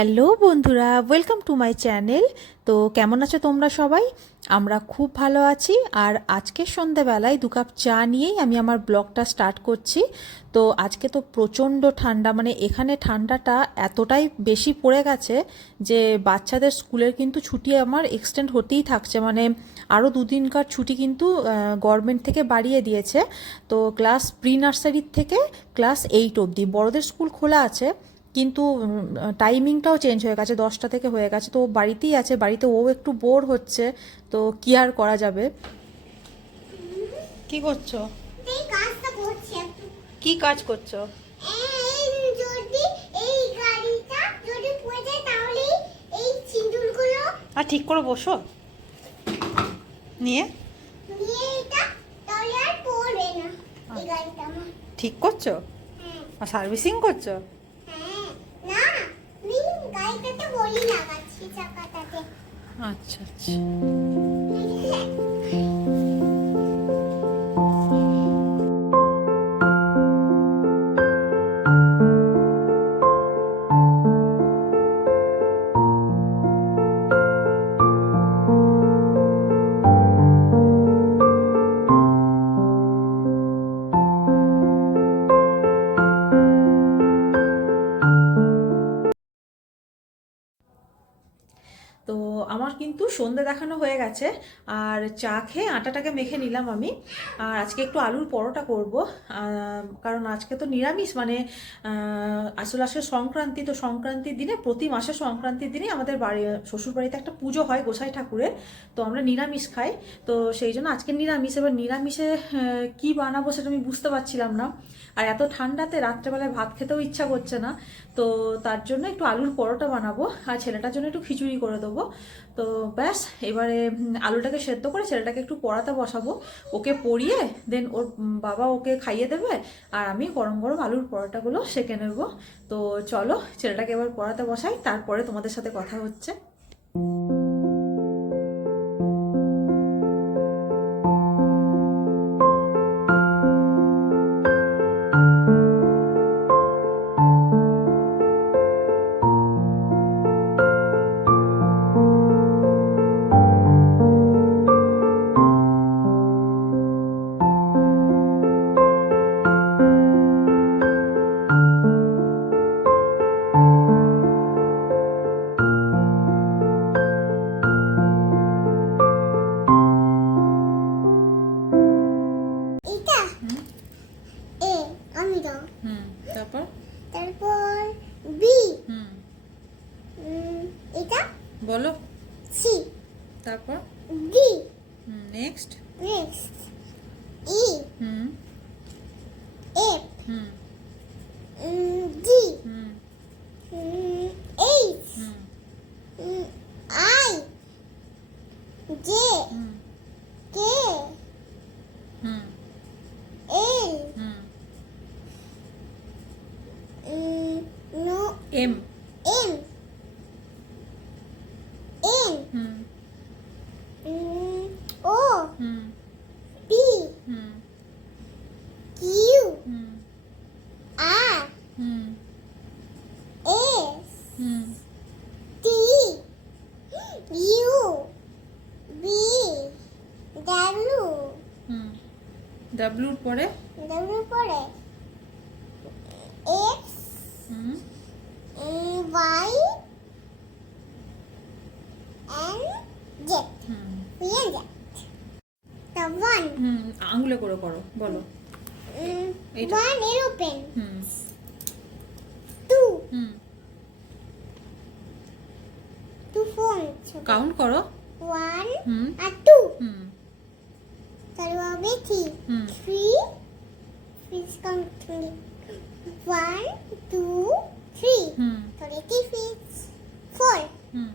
Hello বন্ধুরা, welcome to my channel. তো কেমন আছো তোমরা সবাই? আমরা খুব ভালো আছি। আর আজকের সন্ধ্যাবেলায় 2 কাপ চা নিয়েই আমি আমার ব্লগটা স্টার্ট করছি। তো আজকে তো প্রচণ্ড ঠান্ডা, মানে এখানে ঠান্ডাটা এতটাই বেশি পড়ে গেছে যে বাচ্চাদের স্কুলের কিন্তু ছুটি আমার এক্সটেন্ড হতেই থাকছে। মানে আরও 2 দিনকার ছুটি কিন্তু গভর্নমেন্ট থেকে বাড়িয়ে দিয়েছে। তো ক্লাস প্রি নার্সারির থেকে ক্লাস 8 অবধি বড়দের স্কুল খোলা আছে, কিন্তু টাইমিংটাও চেঞ্জ হয়ে গেছে, 10টা থেকে হয়ে গেছে। তো ও বাড়িতেই আছে, বাড়িতে ও একটু বোর হচ্ছে। তো কি আর করা যাবে। কি করছো? এই কাজটা করছি একটু। কি কাজ করছো? যদি এই গাড়িটা যদি পড়ে যায় তাহলে এই সিঁদুরগুলো আর ঠিক করে বসো নিয়ে। নিয়ে এটা তাহলে আর পড়বে না এই গাড়িটা আমার। ঠিক করছো? হ্যাঁ আর সার্ভিসিং করছো? হ্যাঁ না, আমি গাড়িটাতে বলি লাগাচ্ছি চাকাটাতে। আচ্ছা আচ্ছা। তো আমার কিন্তু সন্ধে দেখানো হয়ে গেছে, আর চা খেয়ে আটাটাকে মেখে নিলাম আমি। আর আজকে একটু আলুর পরোটা করব, কারণ আজকে তো নিরামিষ, মানে আসলে আজকে সংক্রান্তি। তো সংক্রান্তির দিনে, প্রতি মাসে সংক্রান্তির দিনে আমাদের বাড়ি শ্বশুর বাড়িতে একটা পুজো হয় গোসাই ঠাকুরের। তো আমরা নিরামিষ খাই। তো সেই জন্য আজকে নিরামিষ। এবার নিরামিষে কি বানাবো সেটা আমি বুঝতে পারছিলাম না। আর এত ঠান্ডাতে রাত্রেবেলায় ভাত খেতেও ইচ্ছা করছে না। তো তার জন্য একটু আলুর পরোটা বানাবো, আর ছেলেটার জন্য একটু খিচুড়ি করে দেবো। তো ব্যাস, এবারে আলুটাকে সেদ্ধ করে ছেলেটাকে একটু পড়াতে বসাবো। ওকে পড়িয়ে দেন ওর বাবা ওকে খাইয়ে দেবে, আর আমি গরম গরম আলুর পরোটাগুলো সেঁকে নেবো। তো চলো ছেলেটাকে এবার পড়াতে বসাই, তারপরে তোমাদের সাথে কথা হচ্ছে। এটা এ আমি দাও। তারপর তারপর বি এটা বলো। সি, তারপর D, next. Next E, F, G, H, I, J, K, L, no, M. M, N, O, P, Q, R, S, T, U, V, W, ডাব্লুর পরে ডাব্লিউ পরে এক্স, ওয়াই, এন্ড জেড। বুঝলেন Z. তা one, আঙুলে করে করো, বলো। এইটা। One aeroplane, two, two phone, count করো। ওয়ান হুম আর টু, হুম তাহলে হবে three, hmm three, fish count, one two three, hmm তাহলে থ্রি ফিস, four, hmm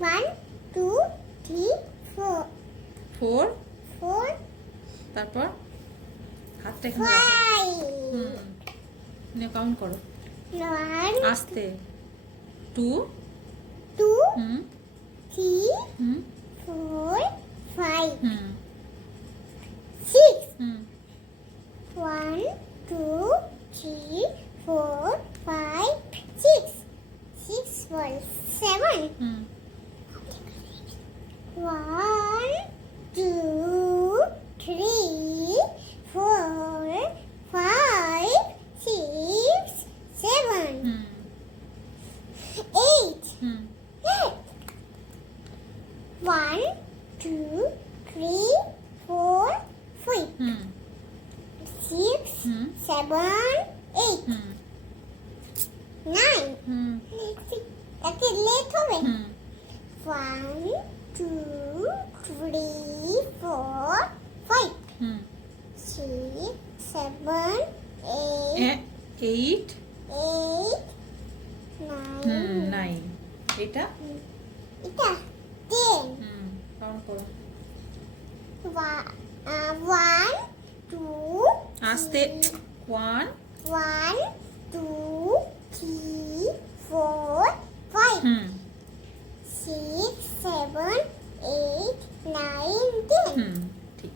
one two three four, four. Four, তারপর হাতটা এখানে রাখো। ফাইভ, কাউন্ট করো ওয়ান আস্তে। Two. Two hmm three hmm four five, hmm six, hmm one two three four five six, 3, 4, 5, hmm 6, 7, 8, 8 8, 9. 9 এটা এটা 10. Count করো 1, 2, আস্তে 1 1, 2, 3, 4, 5, 6, 7, 8, 9, 10. ঠিক।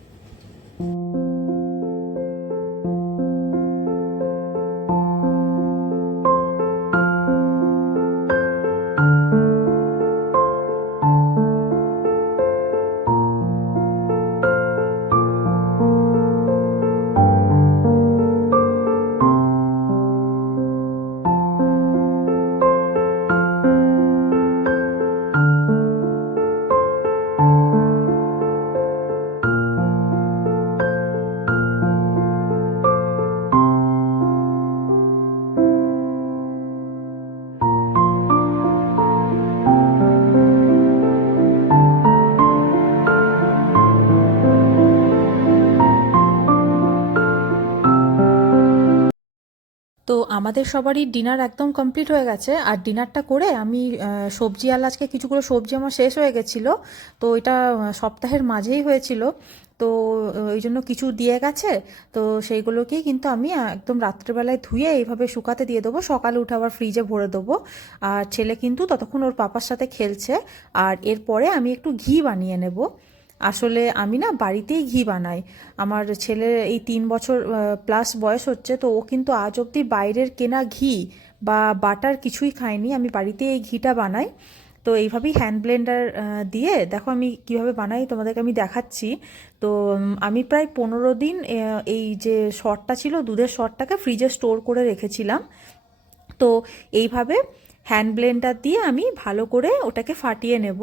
তো আমাদের সবারই ডিনার একদম কমপ্লিট হয়ে গেছে, আর ডিনারটা করে আমি সবজি আল আজকে কিছুগুলো সবজি আমার শেষ হয়ে গেছিলো, তো এটা সপ্তাহের মাঝেই হয়েছিল, তো ওই জন্য কিছু দিয়ে গেছে, তো সেইগুলোকেই কিন্তু আমি একদম রাত্রেবেলায় ধুয়ে এইভাবে শুকাতে দিয়ে দেবো, সকালে উঠে আবার ফ্রিজে ভরে দেবো। আর ছেলে কিন্তু ততক্ষণ ওর পাপার সাথে খেলছে, আর এরপরে আমি একটু ঘি বানিয়ে নেব। আসলে আমি না বাড়িতেই ঘি বানাই। আমার ছেলের এই 3 বছর প্লাস বয়স হচ্ছে, তো ও কিন্তু আজ অবধি বাইরের কেনা ঘি বা বাটার কিছুই খায়নি। আমি বাড়িতে এই ঘিটা বানাই। তো এইভাবেই হ্যান্ড ব্লেন্ডার দিয়ে দেখো আমি কিভাবে বানাই তোমাদেরকে আমি দেখাচ্ছি। তো আমি প্রায় 15 দিন এই যে শটটা ছিল, দুধের শটটাকে ফ্রিজে স্টোর করে রেখেছিলাম। তো এইভাবে হ্যান্ড ব্লেন্ডার দিয়ে আমি ভালো করে ওটাকে ফাটিয়ে নেব,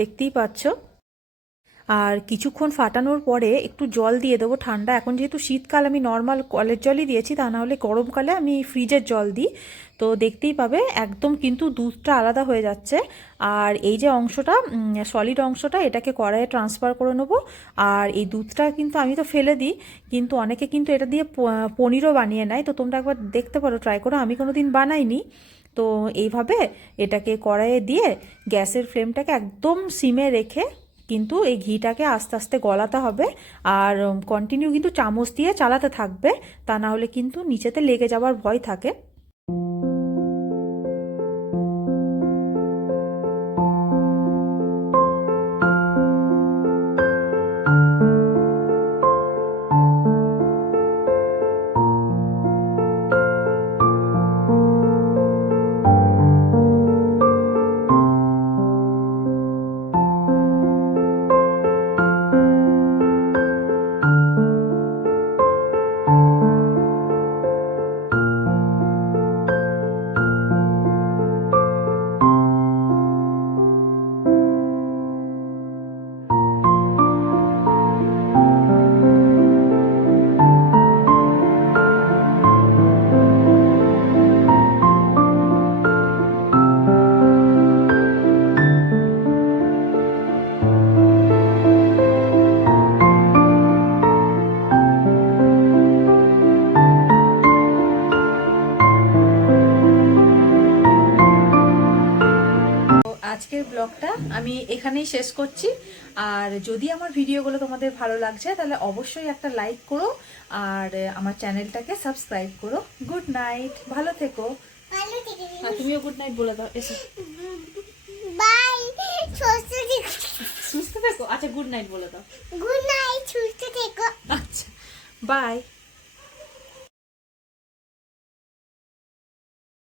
দেখতেই পাচ্ছ। আর কিছুক্ষণ ফাটানোর পরে একটু জল দিয়ে দেবো ঠান্ডা। এখন যেহেতু শীতকাল আমি নর্মাল কলের জলই দিয়েছি, তা না হলে গরমকালে আমি ফ্রিজের জল দিই। তো দেখতেই পাবে একদম কিন্তু দুধটা আলাদা হয়ে যাচ্ছে। আর এই যে অংশটা সলিড অংশটা, এটাকে কড়াইয়ে ট্রান্সফার করে নেবো। আর এই দুধটা কিন্তু আমি তো ফেলে দিই, কিন্তু অনেকে কিন্তু এটা দিয়ে পনিরও বানিয়ে নেয়। তো তোমরা একবার দেখতে পারো, ট্রাই করো, আমি কোনো দিন বানাইনি। তো এইভাবে এটাকে কড়াইয়ে দিয়ে গ্যাসের ফ্লেমটাকে একদম সিমে রেখে কিন্তু এই ঘিটাকে আস্তে আস্তে গলাতে হবে। আর কন্টিনিউ কিন্তু চামচ দিয়ে চালাতে থাকবে, তা না হলে কিন্তু নিচেতে লেগে যাওয়ার ভয় থাকে। আজকের ব্লগটা আমি এখানেই শেষ করছি। আর যদি আমার ভিডিওগুলো তোমাদের ভালো লাগছে তাহলে অবশ্যই একটা লাইক করো, আর আমার চ্যানেলটাকে সাবস্ক্রাইব করো। গুড নাইট, ভালো থেকো। ভালো থেকে আর তুমিও গুড নাইট বলে দাও, এসো। বাই, সুস্থ থেকো। সুস্থ থেকো, আচ্ছা গুড নাইট বলে দাও। গুড নাইট, সুস্থ থেকো। আচ্ছা বাই।